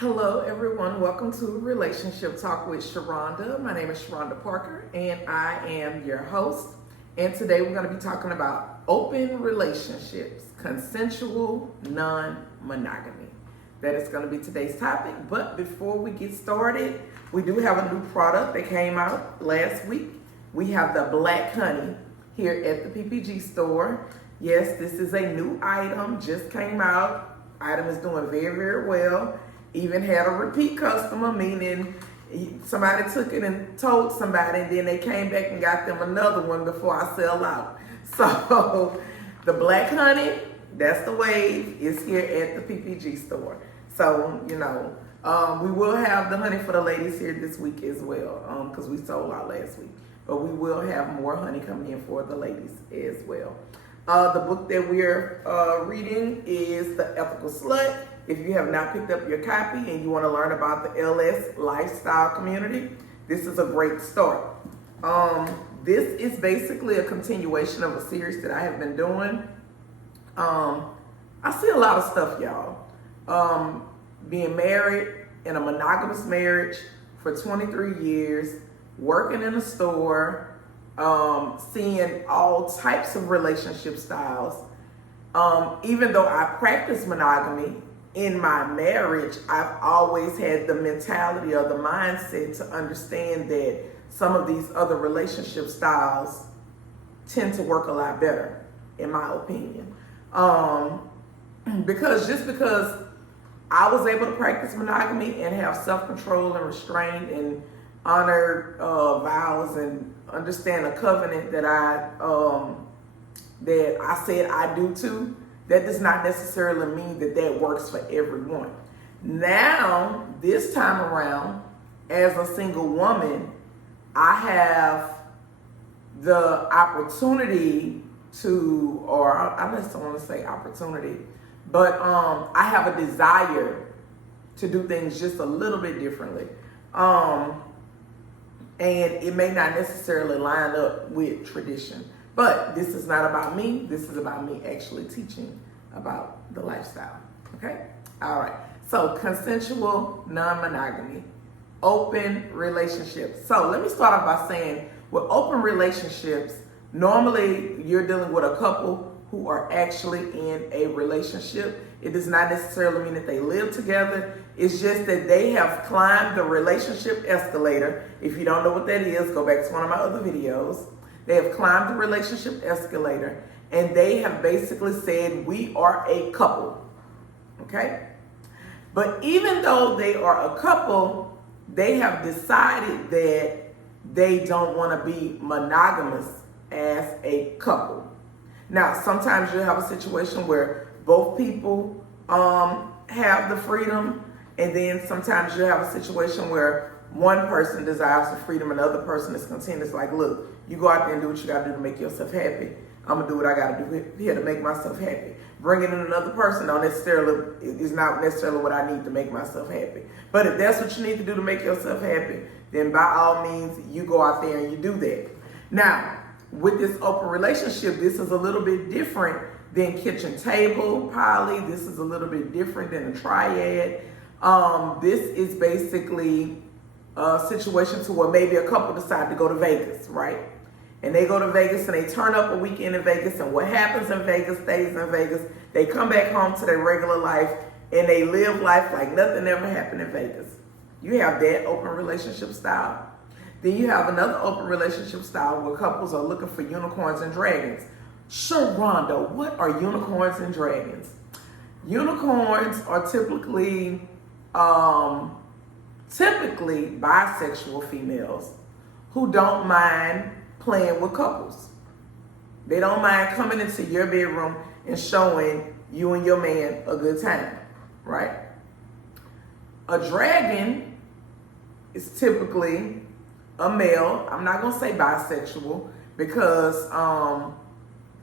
Hello, everyone. Welcome to Relationship Talk with Sharonda. My name is Sharonda Parker, and I am your host. And today we're going to be talking about open relationships, consensual non-monogamy. That is going to be today's topic. But before we get started, we do have a new product that came out last week. We have the Black Honey here at the PPG store. Yes, this is a new item, just came out. Item is doing very, very well. Even had a repeat customer, meaning somebody took it and told somebody, and then they came back and got them another one before I sell out. So the Black Honey, that's the wave, is here at the PPG store. So, we will have the honey for the ladies here this week as well, because we sold out last week. But we will have more honey coming in for the ladies as well. The book that we're reading is The Ethical Slut. If you have not picked up your copy and you want to learn about the LS lifestyle community, this is a great start. This is basically a continuation of a series that I have been doing. I see a lot of stuff, y'all. Being married in a monogamous marriage for 23 years, working in a store, seeing all types of relationship styles. Even though I practice monogamy, in my marriage, I've always had the mentality or the mindset to understand that some of these other relationship styles tend to work a lot better, in my opinion. Because I was able to practice monogamy and have self-control and restraint and honor vows and understand a covenant that I said I do to, that does not necessarily mean that works for everyone. Now, this time around, as a single woman, I have the opportunity to, or I just don't want to say opportunity, but I have a desire to do things just a little bit differently. And it may not necessarily line up with tradition. But this is not about me. This is about me actually teaching about the lifestyle. Okay? All right. So consensual non-monogamy, open relationships. So let me start off by saying with open relationships, normally you're dealing with a couple who are actually in a relationship. It does not necessarily mean that they live together. It's just that they have climbed the relationship escalator. If you don't know what that is, go back to one of my other videos. They have climbed the relationship escalator and they have basically said, we are a couple, okay? But even though they are a couple, they have decided that they don't want to be monogamous as a couple. Now, sometimes you'll have a situation where both people have the freedom, and then sometimes you'll have a situation where one person desires the freedom and the other person is content. It's like, look, you go out there and do what you got to do to make yourself happy. I'm going to do what I got to do here to make myself happy. Bringing in another person is not necessarily what I need to make myself happy. But if that's what you need to do to make yourself happy, then by all means, you go out there and you do that. Now, with this open relationship, this is a little bit different than kitchen table poly. This is a little bit different than a triad. This is basically a situation to where maybe a couple decide to go to Vegas, right? And they go to Vegas and they turn up a weekend in Vegas, and what happens in Vegas stays in Vegas. They come back home to their regular life and they live life like nothing ever happened in Vegas. You have that open relationship style. Then you have another open relationship style where couples are looking for unicorns and dragons. Sharonda, what are unicorns and dragons? Unicorns are typically bisexual females who don't mind playing with couples. They don't mind coming into your bedroom and showing you and your man a good time, right? A dragon is typically a male. I'm not going to say bisexual because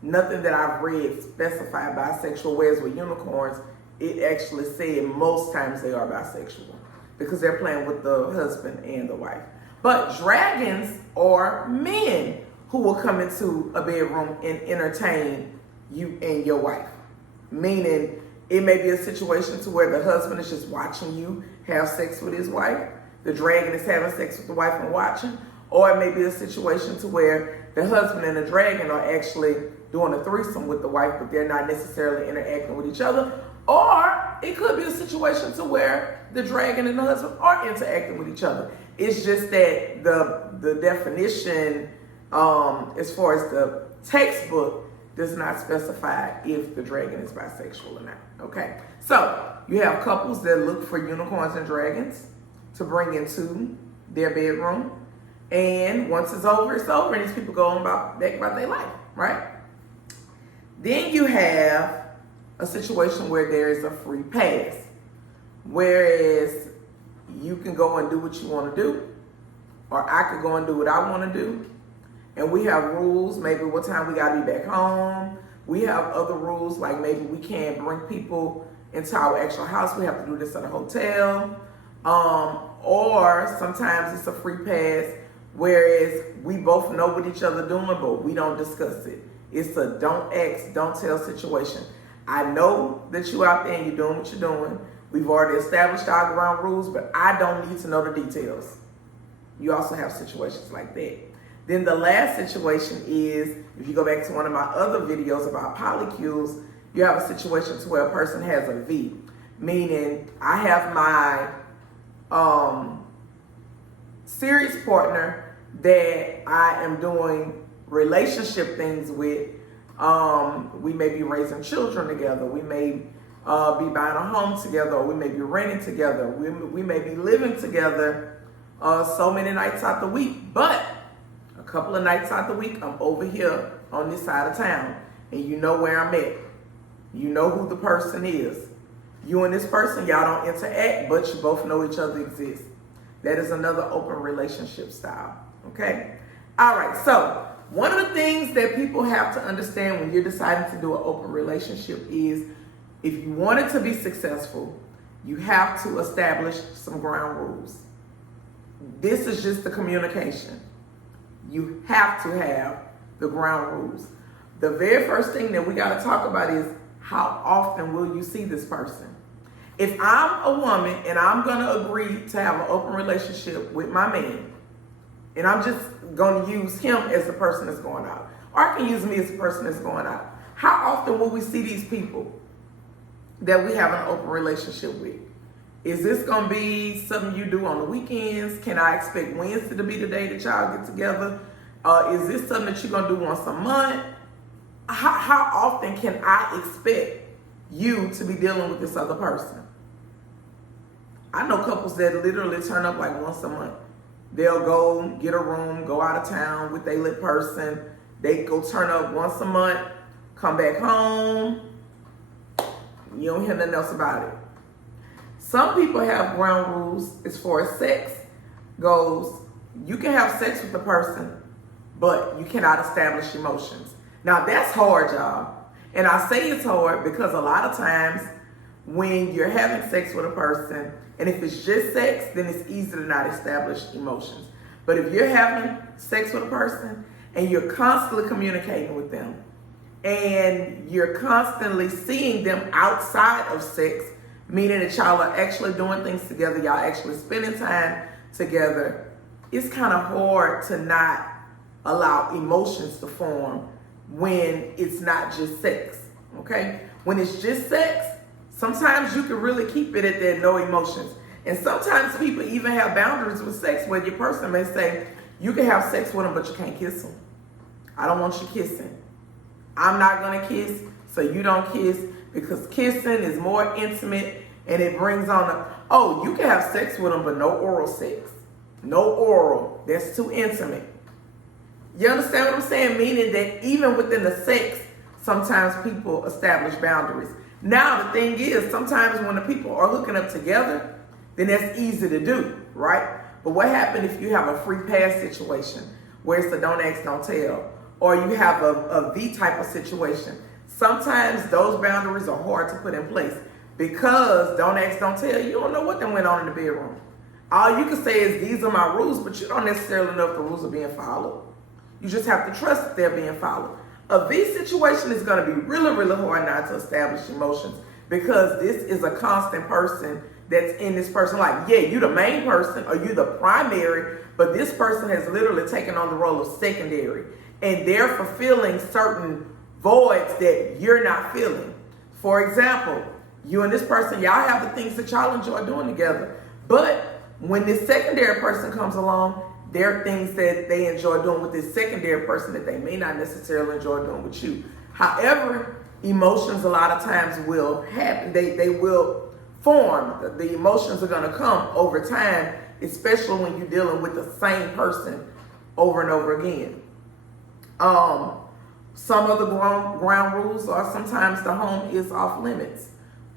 nothing that I've read specify bisexual, whereas with unicorns, it actually said most times they are bisexual because they're playing with the husband and the wife. But dragons are men who will come into a bedroom and entertain you and your wife. Meaning It may be a situation to where the husband is just watching you have sex with his wife. The dragon is having sex with the wife and watching. Or it may be a situation to where the husband and the dragon are actually doing a threesome with the wife, but they're not necessarily interacting with each other. Or it could be a situation to where the dragon and the husband are interacting with each other. It's just that the definition, as far as the textbook, does not specify if the dragon is bisexual or not. Okay, so you have couples that look for unicorns and dragons to bring into their bedroom, and once it's over, and these people go on about their life, right? Then you have a situation where there is a free pass, whereas you can go and do what you want to do, or I could go and do what I want to do. And we have rules, maybe what time we got to be back home. We have other rules, like maybe we can't bring people into our actual house. We have to do this at a hotel. Or sometimes it's a free pass, whereas we both know what each other doing, but we don't discuss it. It's a don't ask, don't tell situation. I know that you out there and you're doing what you're doing. We've already established our ground rules, but I don't need to know the details. You also have situations like that. Then the last situation is, if you go back to one of my other videos about polycules, you have a situation to where a person has a V, meaning I have my serious partner that I am doing relationship things with. We may be raising children together. We may be buying a home together, or we may be renting together. We may be living together so many nights out the week, but a couple of nights out the week, I'm over here on this side of town, and you know where I'm at. You know who the person is. You and this person, y'all don't interact, but you both know each other exist. That is another open relationship style, okay? All right, so one of the things that people have to understand when you're deciding to do an open relationship is, if you want it to be successful, you have to establish some ground rules. This is just the communication. You have to have the ground rules. The very first thing that we got to talk about is, how often will you see this person? If I'm a woman and I'm going to agree to have an open relationship with my man, and I'm just going to use him as the person that's going out, or I can use me as the person that's going out, how often will we see these people that we have an open relationship with? Is this going to be something you do on the weekends? Can I expect Wednesday to be the day that y'all get together? Is this something that you're going to do once a month? How often can I expect you to be dealing with this other person? I know couples that literally turn up like once a month. They'll go get a room, go out of town with their lit person. They go turn up once a month, come back home. You don't hear nothing else about it. Some people have ground rules as far as sex goes. You can have sex with the person, but you cannot establish emotions. Now that's hard, y'all. And I say it's hard because a lot of times when you're having sex with a person, and if it's just sex, then it's easy to not establish emotions. But if you're having sex with a person and you're constantly communicating with them, and you're constantly seeing them outside of sex, meaning that y'all are actually doing things together, y'all actually spending time together, it's kind of hard to not allow emotions to form when it's not just sex, okay? When it's just sex, sometimes you can really keep it at that, no emotions. And sometimes people even have boundaries with sex where your person may say, you can have sex with them, but you can't kiss them. I don't want you kissing. I'm not gonna kiss, so you don't kiss, because kissing is more intimate and it brings on you can have sex with them, but no oral sex. No oral, that's too intimate. You understand what I'm saying? Meaning that even within the sex, sometimes people establish boundaries. Now, the thing is, sometimes when the people are hooking up together, then that's easy to do, right? But what happens if you have a free pass situation where it's a don't ask, don't tell, or you have a V type of situation? Sometimes those boundaries are hard to put in place because don't ask, don't tell. You don't know what then went on in the bedroom. All you can say is, these are my rules, but you don't necessarily know if the rules are being followed. You just have to trust that they're being followed. A V situation is going to be really, really hard not to establish emotions because this is a constant person that's in this person. Like, yeah, you the main person or you the primary, but this person has literally taken on the role of secondary, and they're fulfilling certain voids that you're not feeling. For example, you and this person, y'all have the things that y'all enjoy doing together, but when this secondary person comes along, there are things that they enjoy doing with this secondary person that they may not necessarily enjoy doing with you. However, emotions a lot of times will happen. They will form. The emotions are going to come over time, especially when you're dealing with the same person over and over again. Some of the ground rules are sometimes the home is off limits.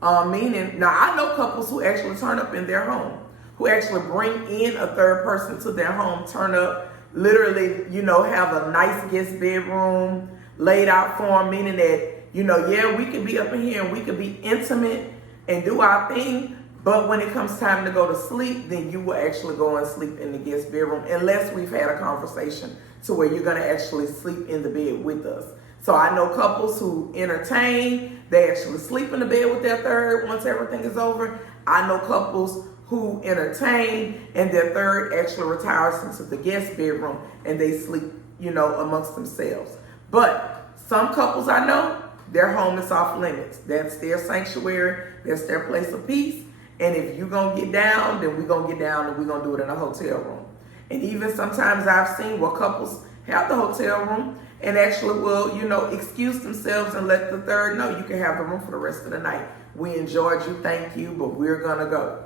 Meaning, now I know couples who actually turn up in their home, who actually bring in a third person to their home, turn up, literally, have a nice guest bedroom laid out for them, meaning that, yeah, we could be up in here and we could be intimate and do our thing, but when it comes time to go to sleep, then you will actually go and sleep in the guest bedroom, unless we've had a conversation to where you're going to actually sleep in the bed with us. So I know couples who entertain, they actually sleep in the bed with their third once everything is over. I know couples who entertain and their third actually retires into the guest bedroom and they sleep, amongst themselves. But some couples I know, their home is off limits. That's their sanctuary. That's their place of peace. And if you're going to get down, then we're going to get down and we're going to do it in a hotel room. And even sometimes I've seen where couples have the hotel room and actually will, excuse themselves and let the third know you can have the room for the rest of the night. We enjoyed you, thank you, but we're going to go.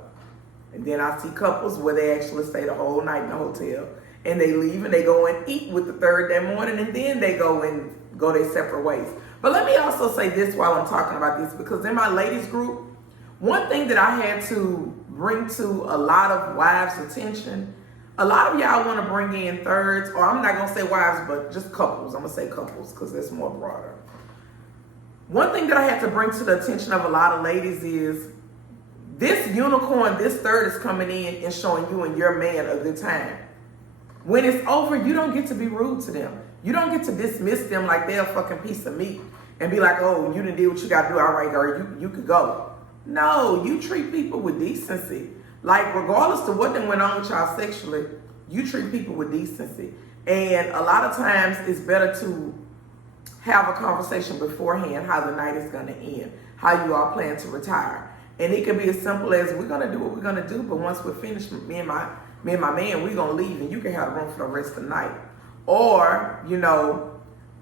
And then I see couples where they actually stay the whole night in the hotel and they leave and they go and eat with the third that morning and then they go their separate ways. But let me also say this while I'm talking about this, because in my ladies group, one thing that I had to bring to a lot of wives' attention, a lot of y'all want to bring in thirds, or I'm not going to say wives, but just couples. I'm going to say couples because it's more broader. One thing that I had to bring to the attention of a lot of ladies is this unicorn, this third is coming in and showing you and your man a good time. When it's over, you don't get to be rude to them. You don't get to dismiss them like they're a fucking piece of meat and be like, oh, you didn't do what you got to do. All right, girl, you could go. No, you treat people with decency. Like, regardless of what then went on with y'all sexually, you treat people with decency. And a lot of times it's better to have a conversation beforehand how the night is going to end, how you all plan to retire. And it can be as simple as, we're going to do what we're going to do, but once we're finished, me and my man, we're going to leave and you can have the room for the rest of the night. Or,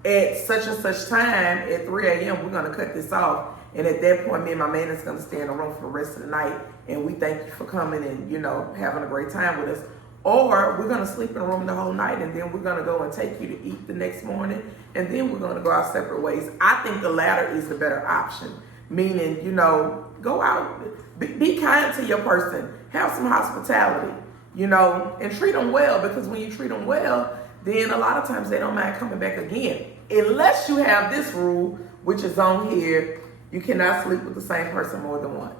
at such and such time, at 3 a.m., we're going to cut this off. And at that point, me and my man is going to stay in the room for the rest of the night. And we thank you for coming and, having a great time with us. Or we're going to sleep in the room the whole night. And then we're going to go and take you to eat the next morning. And then we're going to go our separate ways. I think the latter is the better option. Meaning, go out, be kind to your person. Have some hospitality, and treat them well. Because when you treat them well, then a lot of times they don't mind coming back again. Unless you have this rule, which is on here, you cannot sleep with the same person more than once.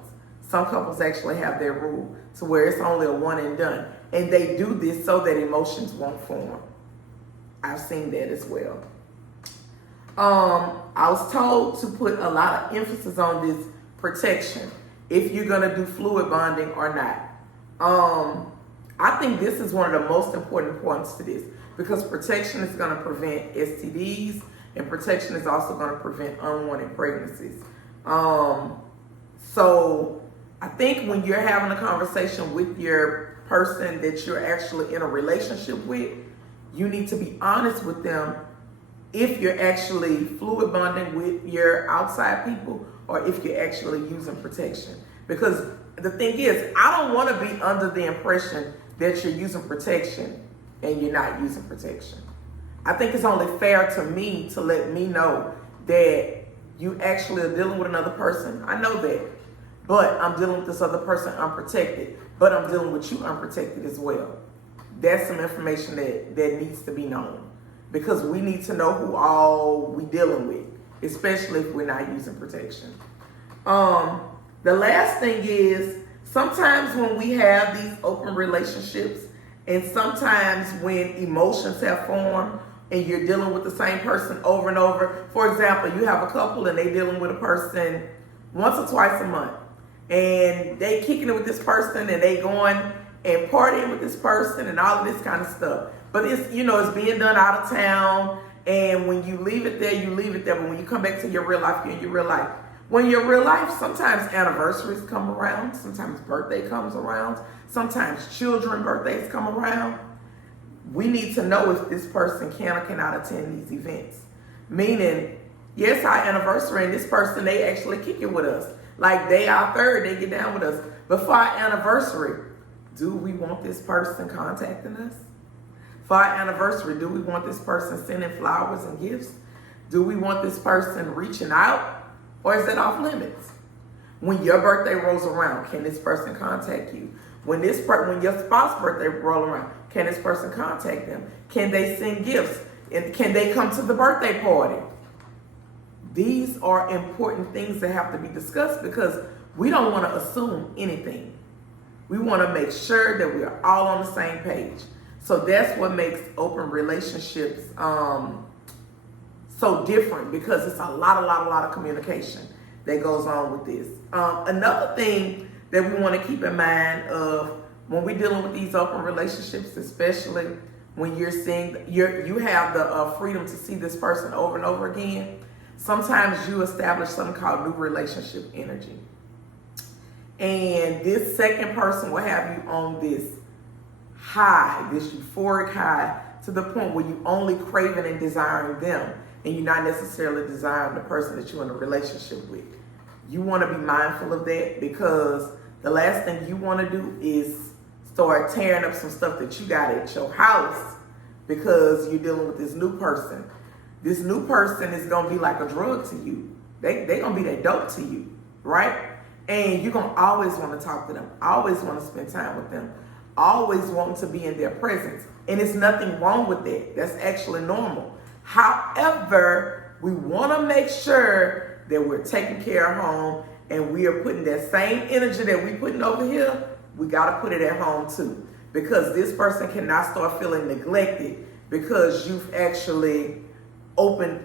Some couples actually have their rule to where it's only a one and done. And they do this so that emotions won't form. I've seen that as well. I was told to put a lot of emphasis on this protection, if you're going to do fluid bonding or not. I think this is one of the most important points to this, because protection is going to prevent STDs and protection is also going to prevent unwanted pregnancies. So I think when you're having a conversation with your person that you're actually in a relationship with, you need to be honest with them if you're actually fluid bonding with your outside people or if you're actually using protection. Because the thing is, I don't want to be under the impression that you're using protection and you're not using protection. I think it's only fair to me to let me know that you actually are dealing with another person. I know that. But I'm dealing with this other person unprotected. But I'm dealing with you unprotected as well. That's some information that needs to be known. Because we need to know who all we dealing with, especially if we're not using protection. The last thing is, sometimes when we have these open relationships, and sometimes when emotions have formed and you're dealing with the same person over and over. For example, you have a couple and they're dealing with a person once or twice a month, and they kicking it with this person, and they going and partying with this person, and all of this kind of stuff. But it's, you know, it's being done out of town, and when you leave it there, you leave it there. But when you come back to your real life, you're in your real life. When you're real life, sometimes anniversaries come around, sometimes birthday comes around, sometimes children birthdays come around. We need to know if this person can or cannot attend these events. Meaning, yes, our anniversary, and this person, they actually kick it with us. Like, they our third, they get down with us. But for our anniversary, do we want this person contacting us? For our anniversary, do we want this person sending flowers and gifts? Do we want this person reaching out? Or is that off limits? When your birthday rolls around, can this person contact you? When your spouse's birthday rolls around, can this person contact them? Can they send gifts? And can they come to the birthday party? These are important things that have to be discussed, because we don't want to assume anything. We want to make sure that we are all on the same page. So that's what makes open relationships so different, because it's a lot of communication that goes on with this. Another thing that we want to keep in mind of when we're dealing with these open relationships, especially when you're seeing, you have the freedom to see this person over and over again. Sometimes you establish something called new relationship energy. And this second person will have you on this high, this euphoric high, to the point where you only craving and desiring them, and you're not necessarily desiring the person that you're in a relationship with. You want to be mindful of that, because the last thing you want to do is start tearing up some stuff that you got at your house because you're dealing with this new person. This new person is going to be like a drug to you. They're going to be that dope to you, right? And you're going to always want to talk to them, always want to spend time with them, always want to be in their presence. And there's nothing wrong with that. That's actually normal. However, we want to make sure that we're taking care of home, and we are putting that same energy that we're putting over here, we got to put it at home too. Because this person cannot start feeling neglected because you've actually opened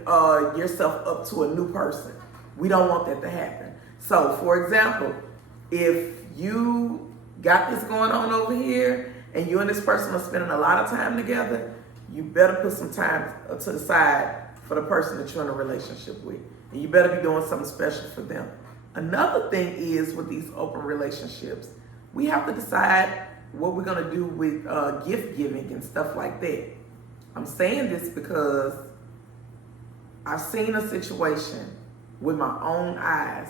yourself up to a new person. We don't want that to happen. So, for example, if you got this going on over here and you and this person are spending a lot of time together, you better put some time to the side for the person that you're in a relationship with. And you better be doing something special for them. Another thing is, with these open relationships, we have to decide what we're going to do with gift giving and stuff like that. I'm saying this because I've seen a situation with my own eyes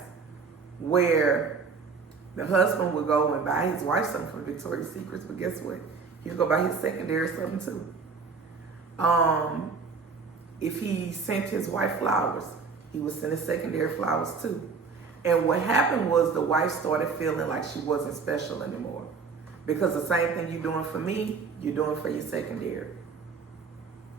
where the husband would go and buy his wife something from Victoria's Secrets, but guess what? He'll go buy his secondary something too. If he sent his wife flowers, he would send his secondary flowers too. And what happened was the wife started feeling like she wasn't special anymore. Because the same thing you're doing for me, you're doing for your secondary.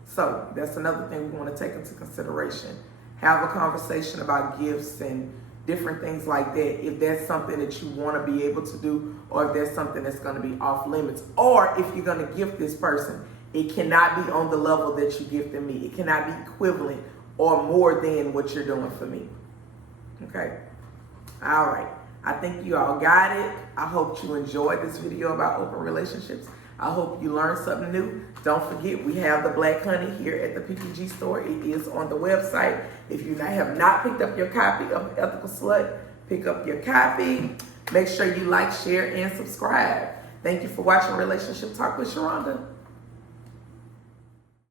So that's another thing we want to take into consideration. Have a conversation about gifts and different things like that, if that's something that you want to be able to do, or if that's something that's going to be off limits. Or if you're going to gift this person, it cannot be on the level that you gifted me. It cannot be equivalent or more than what you're doing for me. Okay? All right. I think you all got it. I hope you enjoyed this video about open relationships. I hope you learned something new. Don't forget, we have the Black Honey here at the PPG store. It is on the website. If you have not picked up your copy of Ethical Slut, pick up your copy. Make sure you like, share, and subscribe. Thank you for watching Relationship Talk with Sharonda.